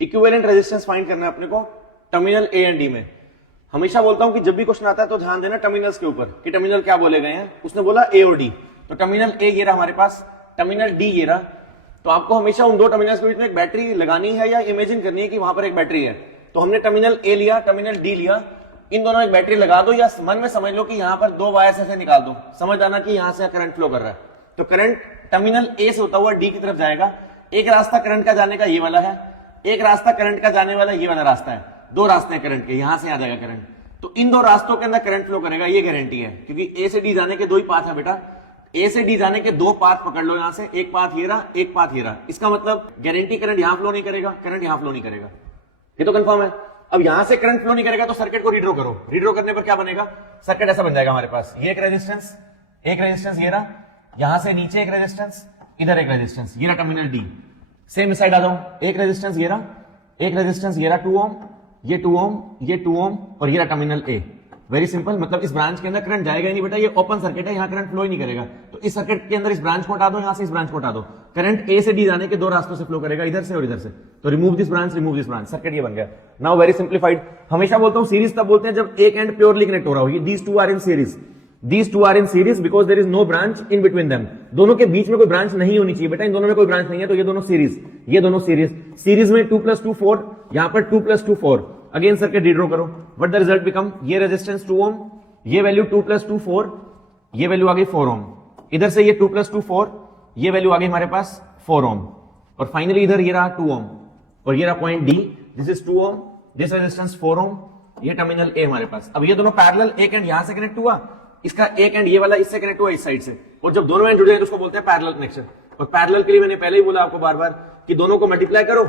Equivalent resistance find करना है अपने को टर्मिनल ए एंड डी में। हमेशा बोलता हूं कि जब भी क्वेश्चन आता है तो ध्यान देना टर्मिनल्स के ऊपर कि टर्मिनल क्या बोले गए हैं। उसने बोला ए और डी, तो टर्मिनल ए ये रहा हमारे पास, टर्मिनल डी ये रहा। तो आपको हमेशा उन दो टर्मिनल्स के बीच में एक बैटरी लगानी है या इमेजिन करनी है कि वहां पर एक बैटरी है। तो हमने टर्मिनल ए लिया, टर्मिनल डी लिया, इन दोनों में एक बैटरी लगा दो या मन में समझ लो कि यहां पर दो वायर्स ऐसे निकाल दो, समझ आना कि यहां से करंट फ्लो कर रहा है। तो करंट टर्मिनल ए से होता हुआ डी की तरफ जाएगा। एक रास्ता करंट का जाने का ये वाला है, एक रास्ता करंट का जाने वाला ये वाला रास्ता है। दो रास्ते हैं करंट के, यहां से आ जाएगा करंट। तो इन दो रास्तों के अंदर करंट फ्लो करेगा, ये गारंटी है, क्योंकि ए से डी जाने के दो ही पाथ है बेटा। ए से डी जाने के दो पाथ पकड़ लो यहां से, एक पाथ ये रहा, एक पाथ ये रहा। इसका मतलब गारंटी करंट यहां फ्लो नहीं करेगा, करंट यहां फ्लो नहीं करेगा, ये तो कंफर्म है। अब यहां से करंट फ्लो नहीं करेगा तो सर्किट को रीड्रॉ करो। रीड्रॉ करने पर क्या बनेगा, सर्किट ऐसा बन जाएगा हमारे पास। ये एक रेजिस्टेंस ये रहा, यहां से नीचे एक रेजिस्टेंस, इधर एक रेजिस्टेंस, ये रहा टर्मिनल डी। सेम साइड आ जाओ, एक रेजिस्टेंस ये रहा, एक रेजिस्टेंस ये रहा 2 ओम, ये 2 ओम, ये 2 ओम और ये रहा टर्मिनल ए। वेरी सिंपल, मतलब इस ब्रांच के अंदर करंट जाएगा ही नहीं बेटा, ये ओपन सर्किट है, यहां करंट फ्लो ही नहीं करेगा। तो इस सर्किट के अंदर इस ब्रांच को हटा दो, यहां से इस ब्रांच को हटा दो। करंट ए से डी जाने के दो रास्तों से फ्लो करेगा, इधर से और इधर से। तो रिमूव दिस ब्रांच, सर्किट ये बन गया। Now very simplified. हमेशा बोलता हूं सीरीज तब बोलते हैं जब एक एंड प्योरली कनेक्ट हो रहा हो। These two are in series, These two are in series because there is no branch in between them. दोनों के बीच में कोई ब्रांच नहीं होनी चाहिए बेटा, इन दोनों में कोई ब्रांच नहीं है, तो ये दोनों सीरीज, ये दोनों सीरीज में 2 + 2 4, यहां पर 2 + 2 4। अगेन सर्किट रीड्रॉ करो, व्हाट द रिजल्ट बिकम, ये रेजिस्टेंस 2 ओम, ये वैल्यू 2 + 2 4, ये वैल्यू आ गई 4 ओम। इधर से ये 2 + 2 4, ये वैल्यू आ गई हमारे पास 4 ओम। और फाइनली इधर ये रहा 2 ओम और ये रहा point D, this is 2 ohm, this resistance 4 ohm, ये टर्मिनल ए हमारे पास। अब ये दोनों पैरेलल, एक एंड यहां से कनेक्ट हुआ, इसका एक एंड ये वाला इससे कनेक्ट हुआ इस साइड से, और जब दोनों एंड जुड़े हैं तो उसको बोलते हैं पैरेलल कनेक्शन। और पैरेलल के लिए मैंने पहले ही बोला आपको बार बार कि दोनों को मल्टीप्लाई करो,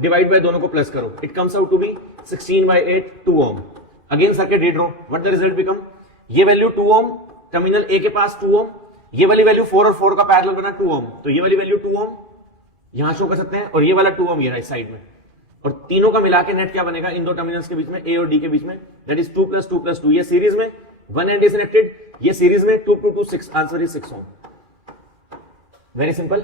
डिवाइड बाय दोनों को प्लस करो, it comes out to be 16/8 2 ohm. Again circuit redraw, what the result become, ये वैल्यू 2 ओम, टर्मिनल ए के पास 2 ओम, ये वाली वैल्यू 4 और 4 का पैरेलल बना 2 ओम, तो ये वाली वैल्यू 2 ओम यहां शो कर सकते हैं, और ये वाला 2 ओम ये रहा इस साइड में। और तीनों का मिला के नेट क्या बनेगा इन दो टर्मिनल्स के बीच में, ए और डी के बीच में, दैट इज 2 + 2 + 2। ये सीरीज में, वन एंड इज कनेक्टेड, ये सीरीज में 2 × 2 6, answer is 6 ohm. Very simple.